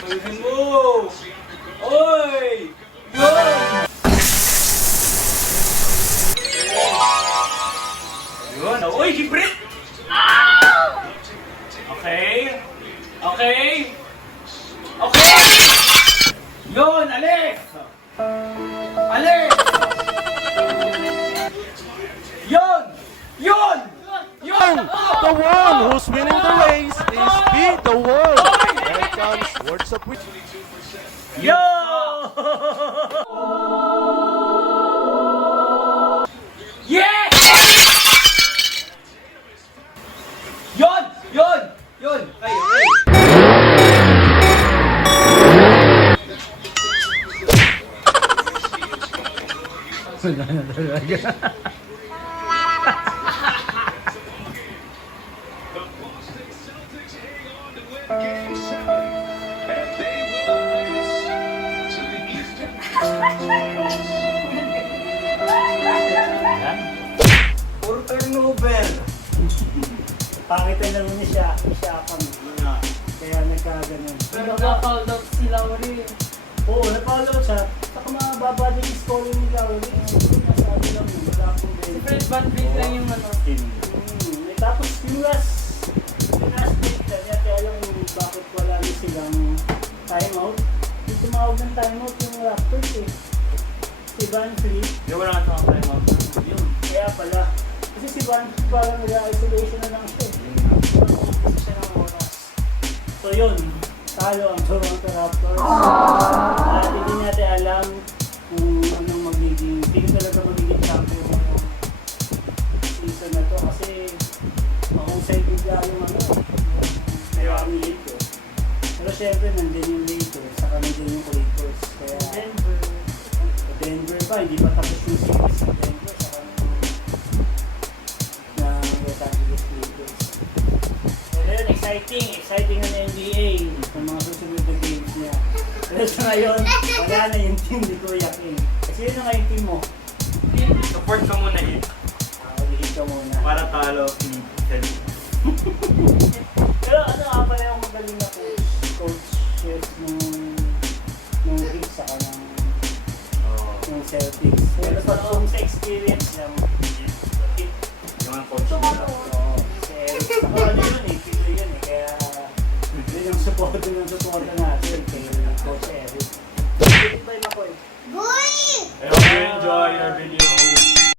Ulitin mo! Oy! Yun! Yun! Uy, siyempre! Okay! Okay! Okay! Yun! Alis! Alis! Yun! Yun! Yun! The one who's winning the race is Be The One. Here comes Words of Wisdom. Yo! Yeah! Yun! Yun! Yun! Ay, ay! Wala na talaga. Puro turnover. Pakitan lang niya siya, isyapan. Kaya nagkaganon. Pero na-foul out si Lauri. Oo, napalo siya. Saka mababa din yung scoring ni Lauri. Nasabi lang yun, wala akong Si Fred VanVleet lang yung ano. Tapos yung last play niya, kaya alam mo bakit wala na silang timeout. Yung tumawag ng timeout yung Raptors eh. Si VanVleet, Di wala nga sa time out. yun. Kaya pala. Kasi si VanVleet parang nag-isolation na lang siya eh. Kasi siya ng oras. So yun, talo ang Toronto Raptors. At hindi natin alam kung anong magiging, hindi ko talaga magiging champion ng season na to kasi mahusay bigla yung ano, yung Lakers. Pero syempre nandun yung Lakers, saka nandun yung Clippers. Kaya Denver pa, hindi pa tapos yung series sa Denver, saka ng Los Angeles Lakers. So yun, exciting ang NBA sa mga susunod na games niya. Pero sa ngayon, wala na yung team ni Kuya King. Kasi yun na nga yung team mo. Support ka muna eh. Liit ka muna. Para talo.